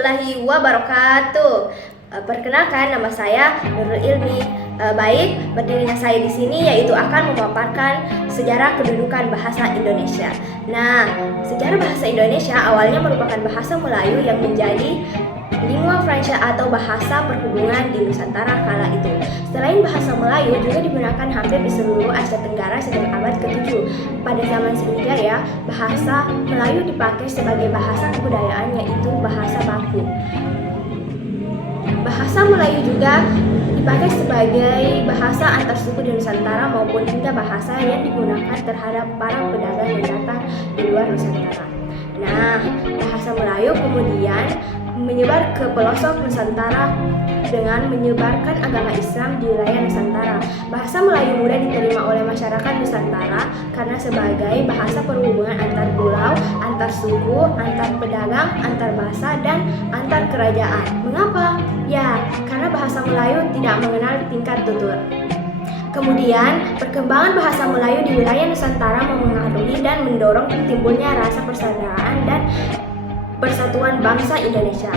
warahmatullahi wabarakatuh. Perkenalkan, nama saya Nurul Ilmi. Baik, berdirinya saya di sini yaitu akan memaparkan sejarah kedudukan bahasa Indonesia. Nah, sejarah bahasa Indonesia awalnya merupakan bahasa Melayu yang menjadi lingua franca atau bahasa perhubungan di Nusantara kala itu. Selain bahasa Melayu juga digunakan hampir di seluruh Asia Tenggara sejak abad ke-7. Pada zaman Sriwijaya, bahasa Melayu dipakai sebagai bahasa kebudayaan yaitu bahasa baku. Bahasa Melayu juga dipakai sebagai bahasa antar suku di Nusantara maupun hingga bahasa yang digunakan terhadap para pedagang yang datang di luar Nusantara. Nah, bahasa Melayu kemudian menyebar ke pelosok Nusantara dengan menyebarkan agama Islam di wilayah Nusantara. Bahasa Melayu mudah diterima oleh masyarakat Nusantara karena sebagai bahasa perhubungan antar pulau, antar suku, antar pedagang, antar bahasa, dan antar kerajaan. Mengapa? Ya, karena bahasa Melayu tidak mengenal tingkat tutur. Kemudian, perkembangan bahasa Melayu di wilayah Nusantara mempengaruhi dan mendorong timbulnya rasa persaudaraan dan persatuan bangsa Indonesia.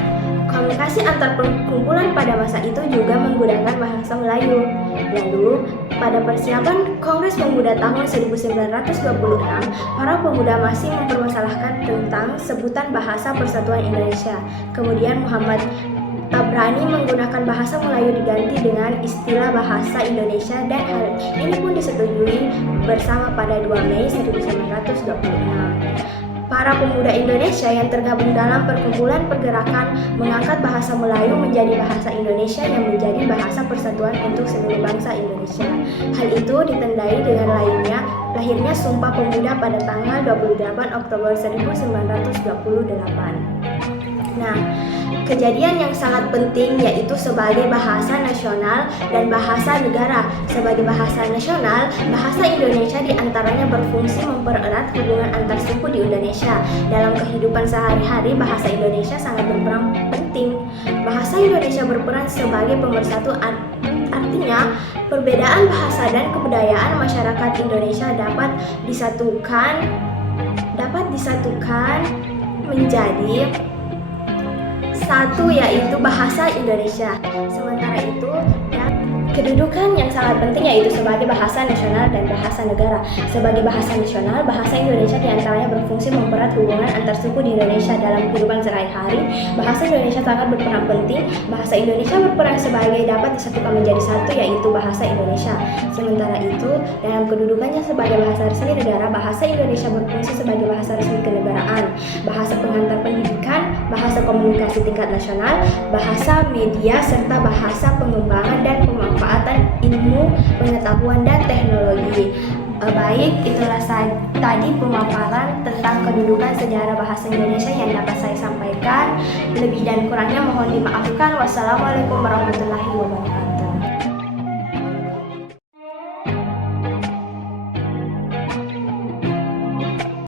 Komunikasi antar perkumpulan pada masa itu juga menggunakan bahasa Melayu. Lalu, pada persiapan Kongres Pemuda tahun 1926, para pemuda masih mempermasalahkan tentang sebutan bahasa Persatuan Indonesia. Kemudian Muhammad Tabrani menggunakan bahasa Melayu diganti dengan istilah bahasa Indonesia dan hal ini pun disetujui bersama pada 2 Mei 1926. Para pemuda Indonesia yang tergabung dalam perkumpulan pergerakan mengangkat bahasa Melayu menjadi bahasa Indonesia yang menjadi bahasa persatuan untuk seluruh bangsa Indonesia. Hal itu ditandai dengan lahirnya Sumpah Pemuda pada tanggal 28 Oktober 1928. Nah, kejadian yang sangat penting yaitu sebagai bahasa nasional dan bahasa negara. Sebagai bahasa nasional, bahasa Indonesia diantaranya berfungsi mempererat hubungan antar suku di Indonesia. Dalam kehidupan sehari-hari, bahasa Indonesia sangat berperan penting. Bahasa Indonesia berperan sebagai pemersatu, artinya perbedaan bahasa dan kebudayaan masyarakat Indonesia dapat disatukan menjadi satu, yaitu bahasa Indonesia. Sementara itu, kedudukan yang sangat penting yaitu sebagai bahasa nasional dan bahasa negara. Sebagai bahasa nasional, bahasa Indonesia diantaranya berfungsi mempererat hubungan antar suku di Indonesia dalam kehidupan sehari-hari. Bahasa Indonesia sangat berperan penting. Bahasa Indonesia berperan sebagai dapat disatukan menjadi satu, yaitu bahasa Indonesia. Sementara itu, dalam kedudukannya sebagai bahasa resmi negara, bahasa Indonesia berfungsi sebagai bahasa resmi kenegaraan, bahasa pengantar pendidikan, bahasa komunikasi tingkat nasional, bahasa media, serta bahasa pengembangan dan pemanfaatan ilmu, pengetahuan, dan teknologi. Baik, itulah tadi pemaparan tentang kedudukan sejarah bahasa Indonesia yang dapat saya sampaikan. Lebih dan kurangnya mohon dimaafkan. Wassalamualaikum warahmatullahi wabarakatuh.